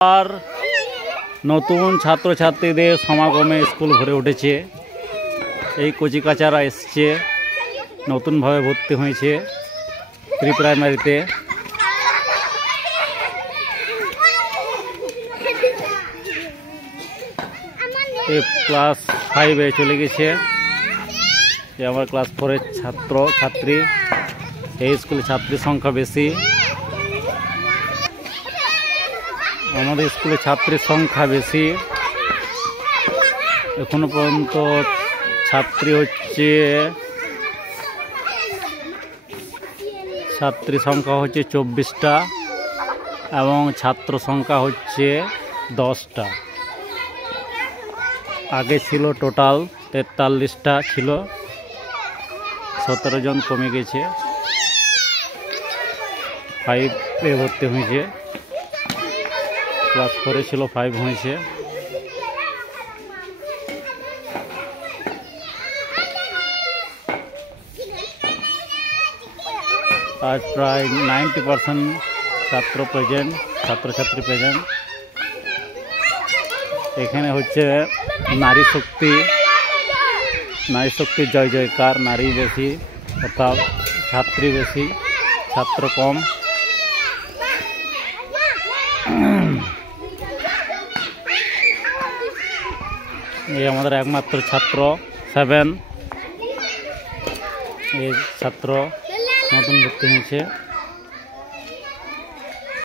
আর নতুন ছাত্রছাত্রীদের সমাগমে স্কুল ভরে উঠেছে। এই কচিকাচারা এসছে, নতুনভাবে ভর্তি হয়েছে প্রি প্রাইমারিতে। ক্লাস 5-এ চলে গেছে। আমার ক্লাস 4-এর ছাত্র ছাত্রী। এই স্কুলে ছাত্রীর সংখ্যা বেশি। আমাদের স্কুলে ছাত্রীর সংখ্যা বেশি। এখনো পর্যন্ত ছাত্রী সংখ্যা হচ্ছে 24টা এবং ছাত্র সংখ্যা হচ্ছে 10টা। আগে ছিল টোটাল 43টা ছিল, 17 জন কমে গেছে। 5-এ ভর্তি হয়েছে, ক্লাস 4-এ ছিল, 5 হয়েছে। আজ প্রায় 90% ছাত্রছাত্রী প্রেজেন্ট। এখানে হচ্ছে নারী শক্তির জয় জয়কার। নারী বেশি, অর্থাৎ ছাত্রী বেশি, ছাত্র কম। এই আমাদের একমাত্র ছাত্র 7, এই ছাত্র নতুন ভর্তি হয়েছে।